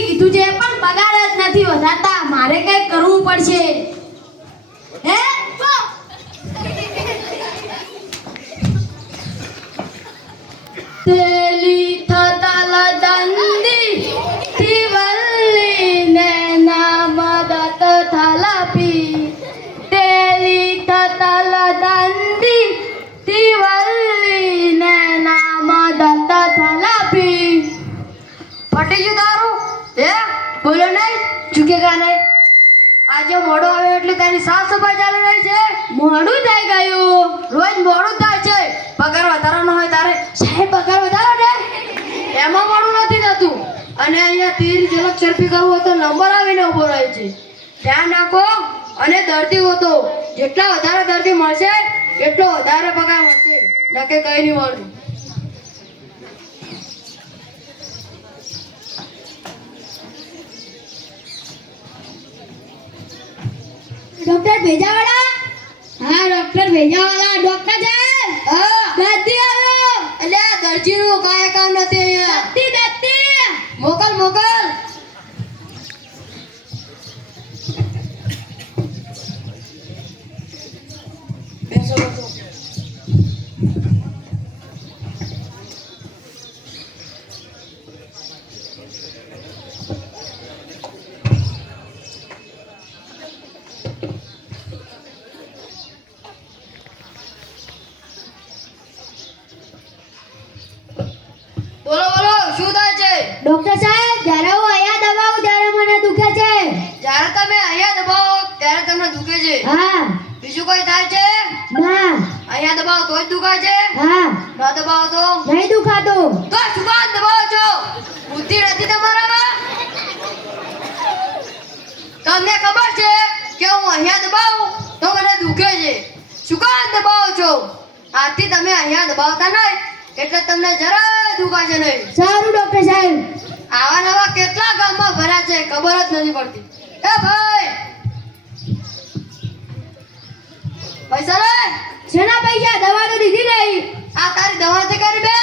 નહીં કીધું છે પણ પગાર જ નથી વધારતા મારે કંઈક કરવું પડશે હે તેલી થતલ દંડી તિવલ્લી ને નામ દત થલપી તેલી થતલ દંડી તિવલ્લી ને નામ દત થલપી ફટી ગયું તારું હે બોલો નહીં ચૂકેગા નહીં આજે મોડો આવ્યો એટલે તારી સાફ સફાઈ ચાલી રહી છે મોડું થઈ ગયું રોજ મોડું થાય છે પગાર વધારો ન હોય તારે સાહેબ પગાર વધારો ને એમાં મોડું નથી થતું અને અહીંયા તીર ઝલક ચરપી કરવું હોય તો નંબર આવીને ઊભો રહે છે ધ્યાન રાખો અને દર્દી હોતો જેટલા વધારે દર્દી મળશે એટલો વધારે પગાર મળશે નકે કઈ નહીં મળે ડોક્ટર ભેજાવાળા હા ડોક્ટર ભેજાવાળા ડોક્ટર સાહેબ હા દર્દી આવ્યો એટલે આ દરજીનું કાંઈ કામ નથી અહીંયા દર્દી મોકલ મોકલ બેસો બેસો બોલો બોલો શું થાય છે ડોક્ટર સાહેબ જ્યારે હું અહીંયા દબાવું ત્યારે મને દુખે છે જ્યારે તમે અહીંયા દબાવો ત્યારે તમને દુખે છે હા બીજું કોઈ થાય છે ના અહીંયા દબાવો તો જ દુખાય છે હા ન દબાવો તો નહીં દુખાતું તો શું કામ દબાવો છો બુદ્ધિ નથી તમારામાં તમને ખબર છે કે હું અહીંયા દબાવું તો મને દુખે છે શું કામ દબાવો છો આથી તમે અહીંયા દબાવતા નહીં એટલે તમને જરાય દુખાશે નહીં સારું ડોક્ટર સાહેબ આવા નવા કેટલા ગામમાં ભર્યા છે ખબર જ નથી પડતી એ ભાઈ પૈસા લે શેના પૈસા દવા તો દીધી નહીં આ તારી દવા નથી કરી બે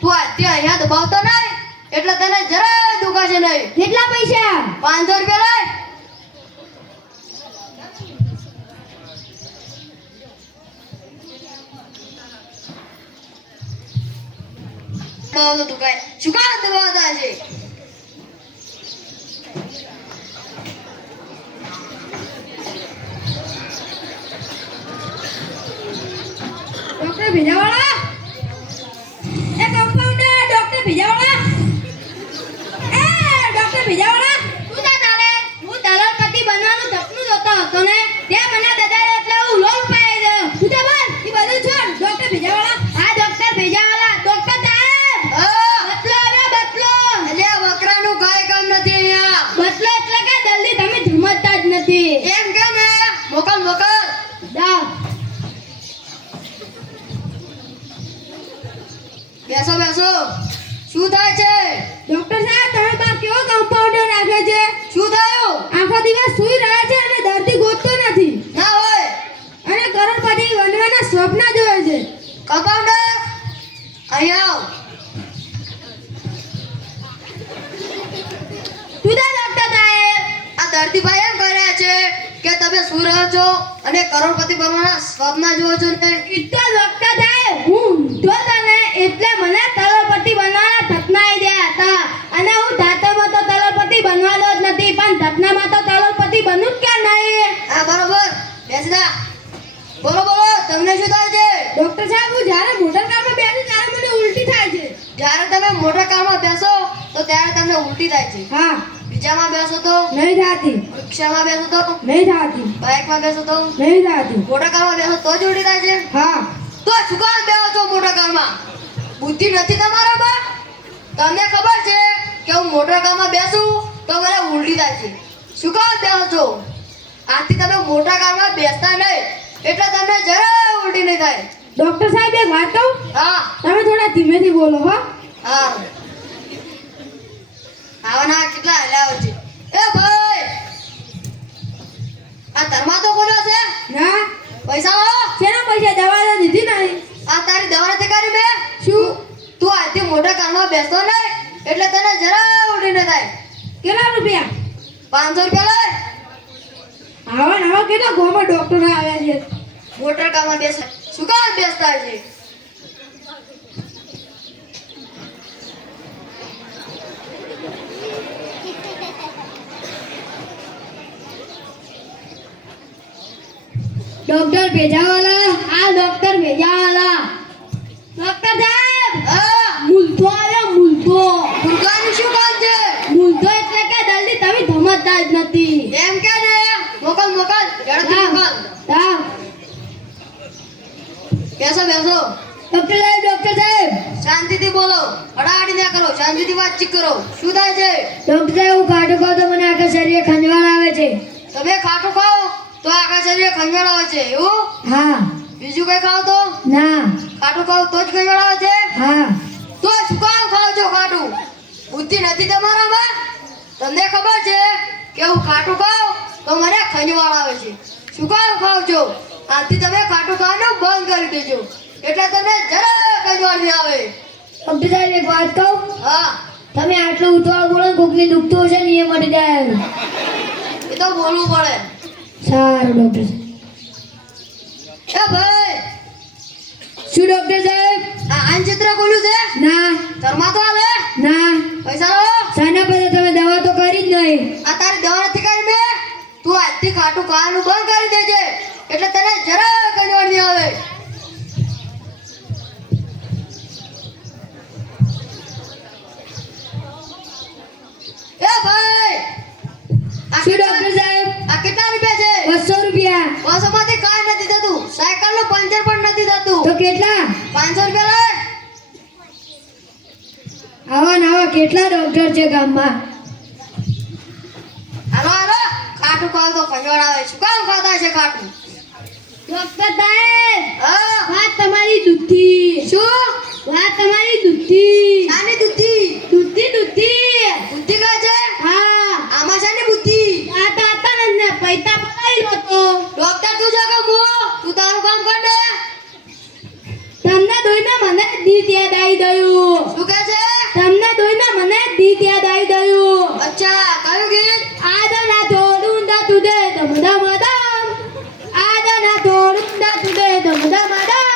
તું આજથી અહીંયા દબાવતો નહીં એટલે તને જરાય દુખાશે નહીં કેટલા પૈસા 500 રૂપિયા લે દબાવો તો દુખાય શું કામ દબાવતા છે ડોક્ટર ભેજાવાળા એ કમ્પાઉન્ડર ડોક્ટર ભેજાવાળા એ ડોક્ટર ભેજાવાળા તું તા તારે હું દલાલપતિ બનવાનું સપનું જોતો હતો ને તે મને દદાડે એટલે હું લોન પાઈ ગયો તું તા બોલ ઈ બધું છોડ ડોક્ટર ભેજાવાળા હા ડોક્ટર ભેજાવાળા ડોક્ટર સાહેબ બતલો રે બતલો એટલે આ વકરાનું કાંઈ કામ નથી અહીંયા બતલો એટલે કે જલ્દી તમે ધમતતા જ નથી એમ કેમ હે મોકલ મોકલ દાવ બેસો બેસો શું થાય છે ડોક્ટર સાહેબ તમે બા કેવો કમ્પાઉન્ડર રાખે છે શું થયું આખો દિવસ સૂઈ રહ્યા છે અને દર્દી ગોતતો નથી ના હોય અને કરોડપતિ બનવાના સ્વપ્ન જોવે છે કમ્પાઉન્ડર અહીંયા આવ તુદા ડોક્ટર સાહેબ આ દર્દીભાઈ એમ કર્યા છે કે તમે શું રહો છો અને કરોડપતિ બનવાના સ્વપ્ન જુઓ છો ને ઇતો ડોક્ટર સાહેબ હું તો તને એટલે મને કરોડપતિ બનવાના સપના આવ્યા હતા અને હું ધાતામાં તો કરોડપતિ બનવાનો જ નથી પણ સપનામાં તો કરોડપતિ બનવું જ ક્યાં નહીં હા બરોબર બેસી જા બોલો બોલો તમને શું થાય છે ડોક્ટર સાહેબ હું જ્યારે મોટર કારમાં બેસું ત્યારે મને ઉલટી થાય છે જ્યારે તમે મોટર કારમાં બેસો તો ત્યારે તમને ઉલટી થાય છે હા બીજામાં બેસો તો નહીં થતી રિક્ષામાં બેસો તો નહીં થતી બાઇકમાં બેસો તો નહીં થતી મોટર કારમાં બેસો તો જ ઉલટી થાય છે હા તો શું કામ બેસો છો મોટર કારમાં બુદ્ધિ નથી તમારામાં તમને ખબર છે કે હું મોટર કારમાં બેસું તો મને ઉલટી થાય છે શું કામ બેસો છો આથી તમે મોટા કારમાં બેસતા નહીં એટલે તમને જરાય ઉલટી નહીં થાય ડોક્ટર સાહેબ એક વાત કહું હા તમે થોડા ધીમેથી બોલો હો હા આવાના કેટલા હલાવ છે એ ભાઈ આ તરમા તો કોનો છે ના પૈસા વાળો શેના પૈસા દવા તો દીધી નહીં આ તારી દવા નથી કરી બે શું તું આજથી મોટા કારમાં બેસતો નહીં એટલે તને જરા ઉલટી ન થાય કેટલા રૂપિયા 500 રૂપિયા લે. આવા નવા કેટલા ગોમાં ડોક્ટર આવ્યા છે મોટર કામમાં બેસે શું કામ બેસતા છે? ડોક્ટર ભેજાવાલા આ ડોક્ટર ભેજાવાલા ડોક્ટર સાહેબ હા, મૂલતો આવ્યો મૂલતો દુર્ગાનું શું કામ છે? મૂલતો એટલે કે જલ્દી તમે સમજતા જ નથી એમ કે ને મોકલ મોકલ ઝડપથી મોકલ. હા બેસો બેસો. ડોક્ટર સાહેબ શાંતિથી બોલો, હડાહડી ના કરો, શાંતિથી વાતચીત કરો. શું થાય છે? ડોક્ટર સાહેબ હું ખાટું ખાઉં તો મને આખા શરીરે ખંજવાળ આવે છે તમે ખાટું ખાઓ તો આખા શરીરે ખંજવાળ આવે છે એવું? હા બીજું કઈ ખાઓ તો? ના ખાટું ખાઓ તો જ ખંજવાળ આવે છે? હા તો શું કામ ખાઓ છો ખાટું? બુદ્ધિ નથી તમારામાં? તમને ખબર છે કે હું ખાટું ખાઉં તો મને ખંજવાળ આવે છે. શું કામ ખાઓ છો? આજથી તમે ખાટું ખાવાનું બંધ કરી દેજો એટલે તમને જરા ખંજવાળ નહીં આવે. ડોક્ટર સાહેબ એક વાત કહું હા, તમે આટલું ઉતાવળ બોલો કોકને દુખતું હશે ને એ મટી જાય એ તો બોલવું પડે. સારું ડોક્ટર એ સાહેબ ભાઈ, શું ડોક્ટર સાહેબ આ આનચિત્ર ખોલ્યું છે? ના ઘરમાં તો આવે ના પૈસા લો. સાના પાસે તમે દવા તો કરી જ નહીં આ તારી દવા નથી કરી મેં. તું આજથી ખાટું ખાવાનું બંધ કરી દેજે એટલે તને જરા ખંજવાળ નહીં આવે. એ ભાઈ, આ શું ડોક્ટર સાહેબ આ કેટલા રૂપિયા છે? 200 રૂપિયા 200 માંથી કાંઈ નથી થતું. સાયકલ નું પંચર પણ નથી થતું. તો કેટલા 500 રૂપિયા લે. આવા નવા કેટલા ડોક્ટર છે ગામમાં હાલો હાલો, ખાટું ખાવ તો ખંજવાળ આવે. શું કામ ખાતા છે ખાટું? ડોક્ટર સાહેબ હા, વાત તમારી દુધી શું? વાત તમારી દુધી શાની બુદ્ધિ? દુધી દુધી બુદ્ધિ કહે છે? હા આમાં શાની બુદ્ધિ? આતા હતા ને પૈસા પડાવી લો તો ડોક્ટર તું છે કે હું? તું તારું કામ કર ને. તમને દોઈને મને દીત યાદ આવી ગયું શું કહે છે? તમને દોઈને મને દીત યાદ આવી ગયું અચ્છા, કયું ગીત? આદના થોડું દા તુડે દમ દમ દમ આદના થોડું દા તુડે દમ દમ દમ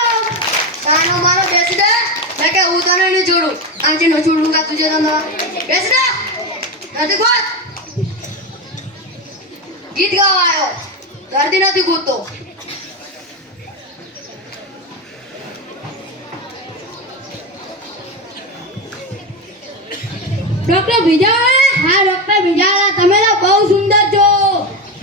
સાનો મારો બેસી દે. મેં કે હું તને નહીં છોડું. આજે ન છોડું કા તુજે તને. બેસી દે. નથી ગોત. ગીત ગાવા આવ્યો. દર્દી નથી ગોતતો. ડોક્ટર ભીજાવાળા હા ડોક્ટર ભીજાવાળા તમે તો બહુ સુંદર છો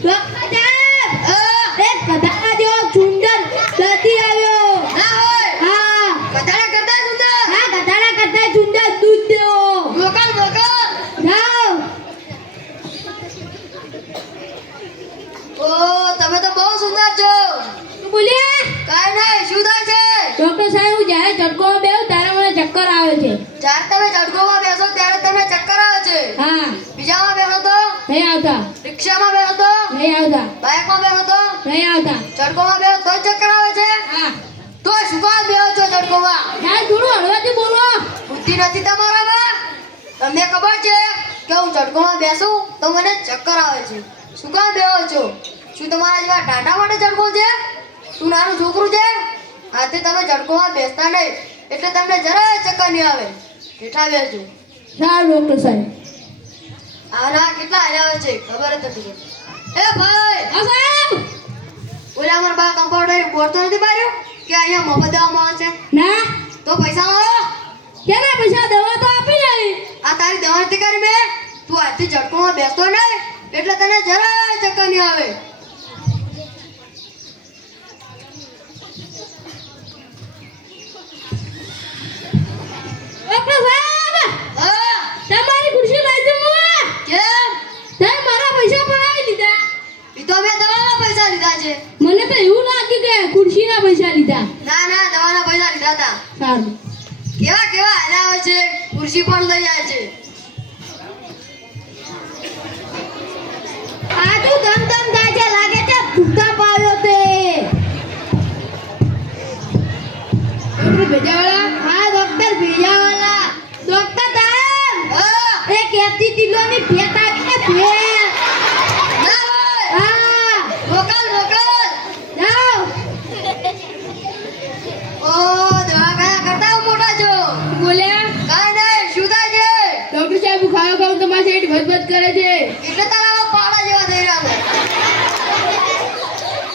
ડોક્ટર સાહેબ એક કથા જેવો સુંદર દર્દી આવ્યો ના હોય. હા કથાડા કરતા સુંદર. હા કથાના કરતા સુંદર દૂધ દેવો મોકલ મોકલ. જાઓ ઓ તમે તો બહુ સુંદર છો. શું બોલ્યા કાઈ નહીં, શું થાય છે? ડોક્ટર સાહેબ હું જ્યારે ચટકોમાં બેહું ત્યારે મને ચક્કર આવે છે જ્યારે તમે ચડકોમાં બેસો ત્યારે તમને ચક્કર આવે છે. હા બીજામાં બેસો તો? નહીં આવતા રિક્ષામાં બેસો તો? નહીં આવતા બાઇકમાં બેસો તો? નહીં આવતા ચડકોમાં બેસો તો જ ચક્કર આવે છે? હા તો શું કામ બેસો છો ચડકોમાં? સાહેબ થોડું હળવાથી બોલો બુદ્ધિ નથી તમારામાં? તમને ખબર છે કે હું ચડકોમાં બેસું તો મને ચક્કર આવે છે. શું કામ બેસો છો? શું તમારા જેવા ટાટા માટે ચડકો છે? તું નાનું છોકરું છે? આથી તમે ચડકોમાં બેસતા નહીં એટલે તમને જરાય ચક્કર નહીં આવે. હેઠા બેસજો. સારું ડોક્ટર સાહેબ આના કેટલા હાલ્યા આવે છે ખબર જ નથી પડતી. એ ભાઈ, હા સાહેબ ઓલા અમારા બા કમ્પાઉન્ડર બોલતો નથી પાડ્યો કે અહીંયા મફત દેવામાં આવે છે? ના તો પૈસા લાવો. કેના પૈસા દવા તો આપી નહીં આ તારી દવા નથી કરી મેં. તું આજથી ચડકોમાં બેસતો નહીં એટલે તને જરાય ચક્કર નહીં આવે. ડોક્ટર સાહેબ હા, તમારી ખુરશી લઈ જાઉં કેમ? તમે મારા પૈસા પડાવી લીધા ઈ તો મેં દવાના પૈસા લીધા છે. મને તો એવું લાગ્યું કે ખુરશીના પૈસા લીધા ના ના, દવાના પૈસા લીધા હતા. સારું કેવા કેવા હાલ્યા આવે છે. ખુરશી પણ લઈ જાય છે. આજુ ધમ ધમ થાય છે લાગે છે ભૂખા પાવ્યો તે ડોક્ટર ભેજાવાળા હા ડોક્ટર ભેજાવાળા ડોક્ટર સાહેબ હા, એ કે 80 કિલોની ભેટ આવી ને ભેટ. ના હોય. હા મોકલ જાઓ. ઓ દવાખાના કરતા હું મોટા છો. બોલ્યા કાંઈ નહીં, શું થાય છે? ડોક્ટર સાહેબ હું ખાવા ખાઉં તમારી સાઈડ ભજભજ કરે છે. એટલે તારા પાડા જેવા થઈ રહ્યા છે.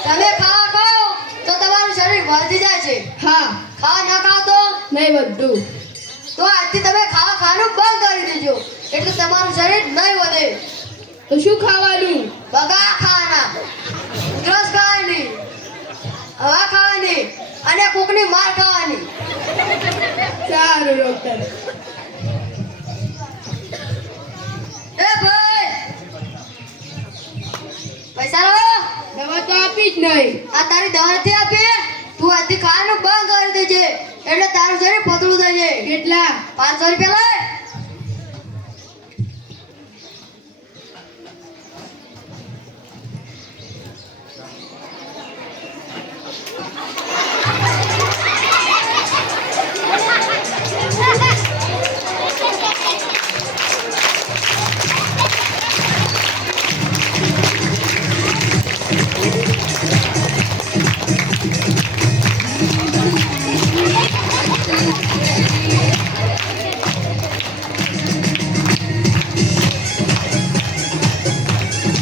તમે ખાવા ખાઓ તો તમારું શરીર વધી જાય છે. હા ખાવા ના ખાઓ તો નહીં બધું. તો આજથી તમે ખાવા ખાવાનું બંધ કરી દેજો, એટલે તમારું શરીર નહીં વધે. તો શું ખાવાનું? બગા ખાવાના, ઉધરસ ખાવાની, હવા ખાવાની અને કોકની માર ખાવાની. સારું ડોક્ટર. એ ભાઈ પૈસા લાવો. દવા તો આપી જ નહીં. આ તારી દવા નથી આપી, તું આજથી ખાવાનું બંધ કરી દેજે, એટલે તારું શરીર પતળું થઈ જાય. કેટલા? 500 રૂપિયા લાય.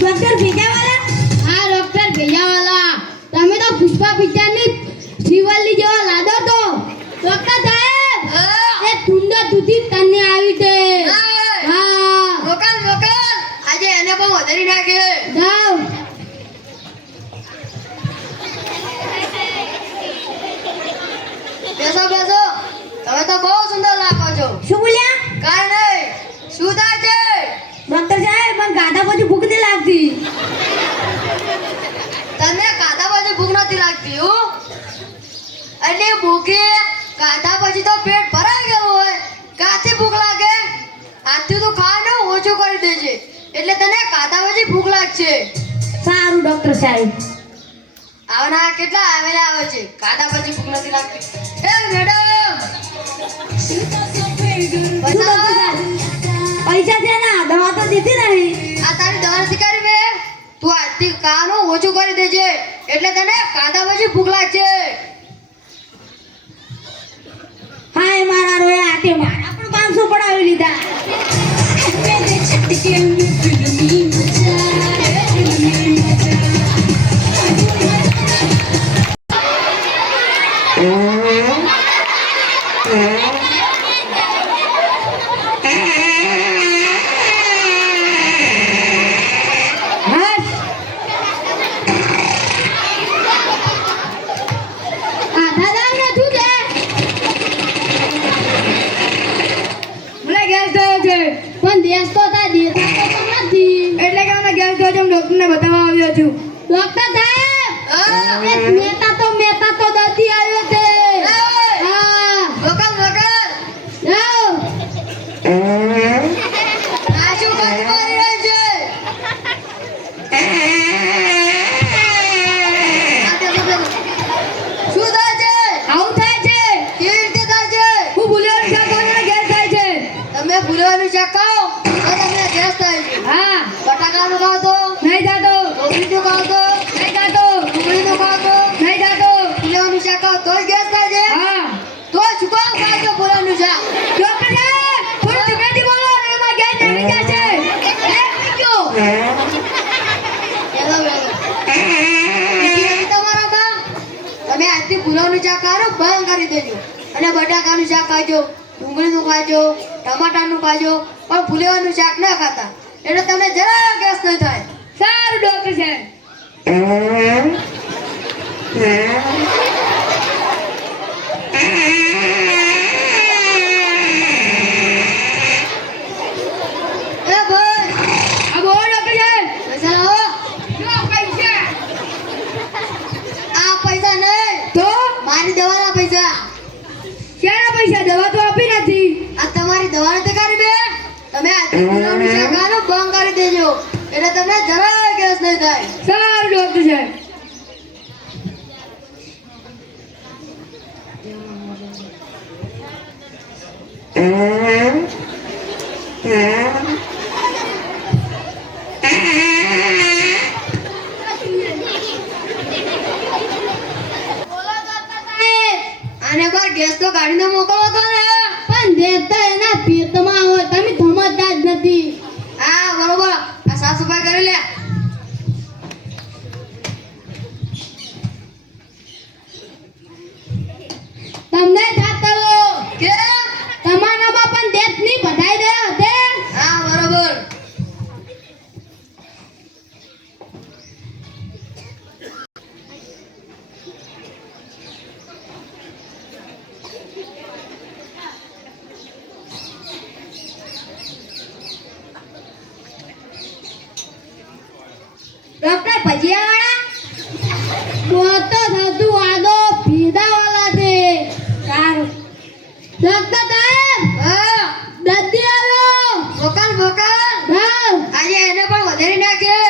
ડોક્ટર ભેજાવાલા? હા ડોક્ટર ભેજાવાલા. તમે તો પુષ્પા પિક્ચરની શિવલ્લી જેવા લાદો તો. ડોક્ટર સાહેબ એ તુંડા તુતી તને આવી છે. હા મોકલ આજે એને પણ વધારી નાખે. જાઓ. બેસો તમે તો બહુ સુંદર લાગો છો. શું બોલ્યા? કાંઈ નહીં, શું થાય છે? ડોક્ટર સાહેબ મને ગાધા પછી ભૂખ નથી લાગતી. તને ખાધા પછી ભૂખ નથી લાગતી હો? એટલે ભૂખે ખાધા પછી તો પેટ ભરાઈ ગયું હોય, કાથી ભૂખ લાગે? આજથી તું ખાવાનું ઓછું કરી દેજે, એટલે તને ખાધા પછી ભૂખ લાગશે. સારું ડોક્ટર સાહેબ. આવના કેટલા આવેલા આવે છે, ખાધા પછી ભૂખ નથી લાગતી. એ મેડમ પૈસા લાવો. પૈસા છે ને દવા તો દીધી નહીં. આ તારી દવા નથી કરી બે, તું આજથી ખાવાનું ઓછું કરી દેજે, એટલે તને ખાધા પછી ભૂખ લાગશે. હા એ મારા રોયા આટે મારા પણ 500 પડાવી લીધા. ડોક્ટરને બતાવવા આવ્યો છું. ડોક્ટર સાહેબ એક મહેતા તો દર્દી આવ્યો છે. હા મોકલ જાઓ. આ શું કરી રહ્યો છે? શું થાય છે? આવું થાય છે. કેવી રીતે થાય છે? હું ભૂલેલું શાક ખાવાના ગેસ થાય છે. તમે ભૂલેલું શાક ખાઓ તો તમને ગેસ થાય છે. હા બટાકાનું ખાઓ તો નહીં જાતો. કોબીનું ખાઓ તો નહીં જાતો. ડુંગળીનું ખાઓ તો નહીં જાતો. ભૂલેલું શાક ખાઓ તો ગેસ થાય છે. હા તો શું કામ ખાઓ છો ભૂલેલું શાક? ડોક્ટર સાહેબ થોડું ધીમેથી બોલો ને એમાં ગેસ ચડી જશે. તમે આજથી ફૂલોનું શાક ખાવાનું બંધ કરી દેજો, અને બટાકાનું શાક ખાજો, ડુંગળીનું ખાજો, ટમાટાનું ખાજો, પણ ફુલેવાનું શાક ના ખાતા, એટલે તમને જરા ગેસ નહીં થાય. સારું ડોક્ટર સાહેબ. એ ભાઈ આ બોલો ડોક્ટર સાહેબ. પૈસા લાવો. જો પૈસા. આ પૈસા નહીં, તો મારી દવાના પૈસા. ક્યાંના પૈસા? દવા તો આપી નથી. આ તમારી દવા નથી કરી બે, તમે આજથી ફુલેવાનું શાક ખાવાનું બંધ કરી દેજો, એટલે તમને જરા ગેસ નહીં થાય. સારું ડોક્ટર સાહેબ. ભેંસ તો ગાડીને મોકલો તો ને. પણ દેતા એના પેટમાં હોય તમે સમજતા જ નથી. હા બરોબર, આ સાફ સફાઈ કરી લે. તમને જાતા લો કે તમારા બાપા દેત ની બધાઈ રહ્યા હતે. હા બરોબર. ડોક્ટર ભજીયાવાળા બોતો થતું આદો પીધાવાળા છે. સારું ડોક્ટર સાહેબ હા દર્દી આવ્યો. મોકલ મોકલ. હા આજે એને પણ વધારી નાખે.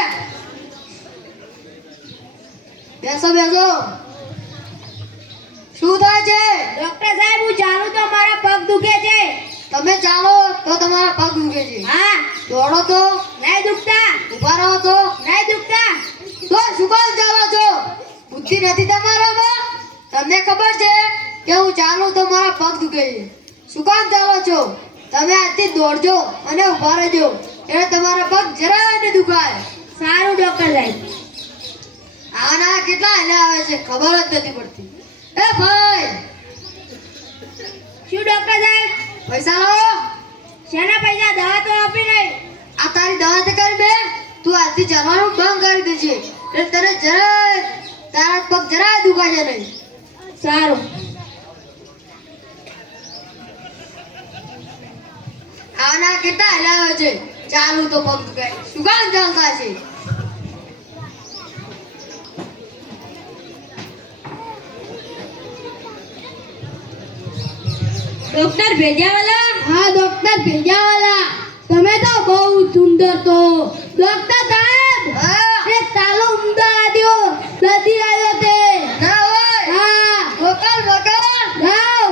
બેસો બેસો. શું થાય છે? ડોક્ટર સાહેબ હું ચાલું તો મારા પગ દુખે છે. તમે ચાલો તો તમારા પગ દુખે છે. હા દોડો તો નહીં દુખતા. ઊભા રહો તો નહીં દુખતા. તો શું કામ ચાલો છો? બુદ્ધિ નથી તમારામાં? તમને ખબર છે કે હું ચાલું તો મારા પગ દુખે છે. શું કામ ચાલો છો? તમે આજથી દોડજો અને ઊભા રહેજો એટલે તમારા પગ જરાય નહીં દુખાય. સારું ડોક્ટર સાહેબ. આના કેટલા હેલા આવે છે ખબર જ નથી પડતી. એ ભાઈ શું ડોક્ટર સાહેબ? પૈસા લાવો. શેના પૈસા? દવા તો આપી નહીં. આ તારી દવા તે કરી બે. તું આજથી જવાનું બંધ કરી દેજે એટલે તને જરાય તારા પગ જરાય દુખાશે નહીં. સારું. આના કેટલા હેલા આવે છે ચાલુ તો પગ દુખાય. શું કામ ચાલતા છે? ડોક્ટર ભેજાવાલા. હા ડોક્ટર ભેજાવાલા. તમે તો બહુ સુંદર તો. ડોક્ટર સાહેબ હા એક તાલો ઉમદા આદ્યો દર્દી આવ્યો તે. ના હોય. હા મોકલ મોકલ. જાઓ.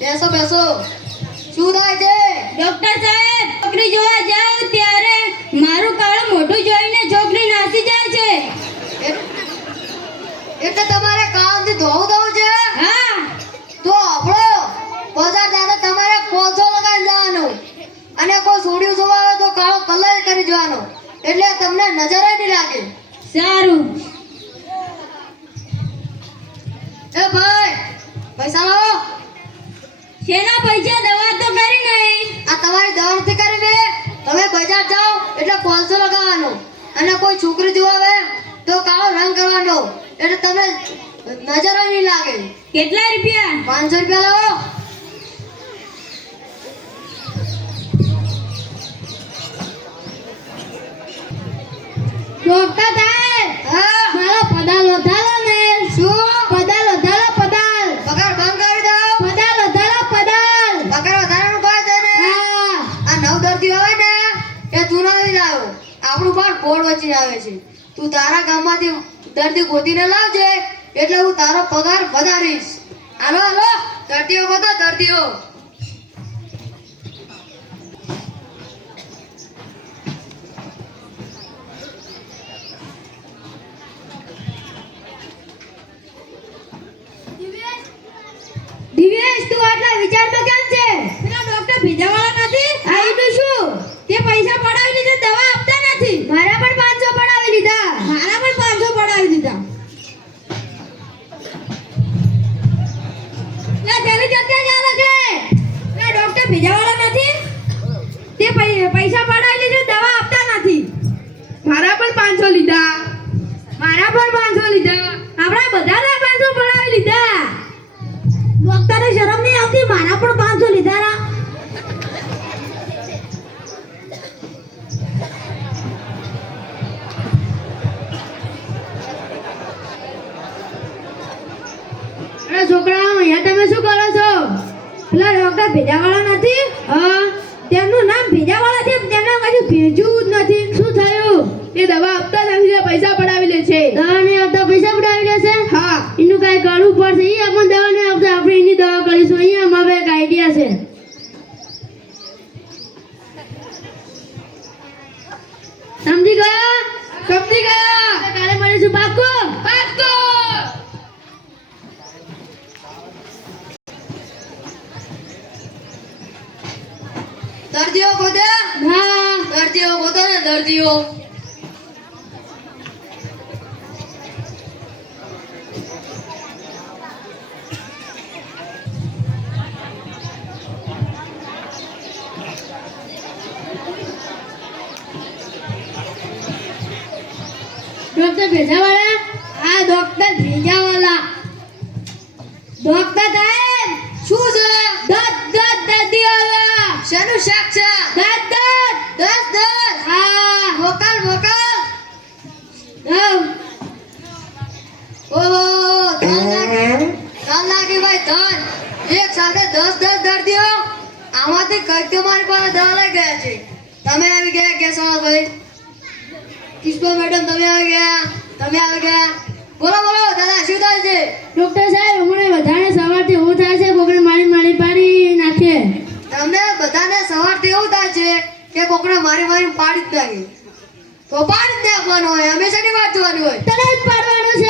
બેસો બેસો. શું થાય છે? ડોક્ટર સાહેબ છોકરી જોવા જાવ ત્યારે મારું કાળું મોઢું જોઈને છોકરી નાસી જાય છે. એટલે તમારે કામથી ધોવું ધોવું છે? હા તો આપણો બજાર દાદા તમારે પોછો લગાવી જવાનું અને કોઈ સોડિયું જોવા આવે તો કાળો કલર કરી જવાનો એટલે તમને નજર નહીં લાગે. સારું. એ ભાઈ પૈસા લાવો. શેના પૈસા? દવા તો કરી નહીં. આ તમારી દવા નથી કરી બે. તમે બજાર જાઓ એટલે પોછો લગાવવાનો અને કોઈ છોકરી જોવા આવે તો કાળો રંગ કરવાનો એટલે તમને નજર નહીં લાગે. કેટલા રૂપિયા? 500 રૂપિયા લાવો. ડોક્ટર સાહેબ હા મારો પદાલ વધારો ને. શું? પદાલ વધારો. પદાલ પગાર બંધ કરી દો. પદાલ વધારો. પદાલ. પગાર વધારાનું કોઈ છે ને? હા આ નવ દર્દી હોય ને એ તું નથી લાવ્યો. આપણું પણ બોર્ડ વચ્ચે આવે છે. તું તારા ગામમાંથી દર્દી ગોતીને લાવજે એટલે હું તારો પગાર વધારીશ. હાલો હાલો દર્દીઓ ગોતો દર્દીઓ. દિવ્યેશ તું આટલા વિચારમાં કેમ છે? પેલા ડોક્ટર ભીજાવાળા નથી આઈનું શું? તે પૈસા પડાવી લીધા દવા આપતા નથી. મારા પણ 500 પડાવી લીધા. મારા પણ 500 પડાવી દીધા. લે જલ્દી જલ્દી ચાલો છે. પેલા ડોક્ટર ભીજાવાળા નથી તે પૈસા પડાવી લીધા દવા આપતા નથી. મારા પણ 500 લીધા. મારા પણ 500 લીધા. આપણા બધાના 500 પડાવી લીધા. ડોક્ટરે શરમ નહીં આવતી? મારા પણ 500 લીધા રા. અરે છોકરાઓ અહીંયા તમે શું કરો છો? પેલા ડોક્ટર ભેજાવાળા નથી? હા તેમનું નામ ભેજાવાળા છે. તેમના કશું ભેજું જ નથી. શું થયું? એ દવા આપતા નથી પૈસા પડાવી લે છે. દવા નહીં આપતા પૈસા પડાવી લે છે? હા એનું કાંઈ કરવું પડશે. એ આપણને દવા નહીં આપતા આપણે એની દવા કરીશું. અહીંયા અમારે એક આઈડિયા છે. સમજી ગયા? સમજી ગયા. કાલે મળીશું. પાક્કો? પાક્કો. દર્દીઓ ગોતે હા દર્દીઓ ગોતો ને દર્દીઓ ડોક્ટર ભેજાવાળા હા ડોક્ટર ભેજાવાળા ડોક્ટર સાહેબ શું છે દર્દીવાળા શેનું શાક છે દસ હા વોકલ વોકલ આવ. ઓહો ધન લાગી ભાઈ ધન એક સાથે 10 દર્દીઓ આમાંથી કઈ તો મારી પાસે 10 લઈ ગયા છે તમે આવી ગયા કે સવાલ ભાઈ કિસ્મત મેડમ તમે આવી ગયા બોલો બોલો દાદા શું થાય છે ડોક્ટર સાહેબ હમણાં વધારે સવારથી એવું થાય છે કોકને મારી પાડી નાખે તમને બધાને સવારથી એવું થાય છે કે કોકને મારી પાડી જ નાખી તો પાડી જ નાખવાનું હોય હંમેશા ની વાત જોવાની હોય તને જ પાડવાનું છે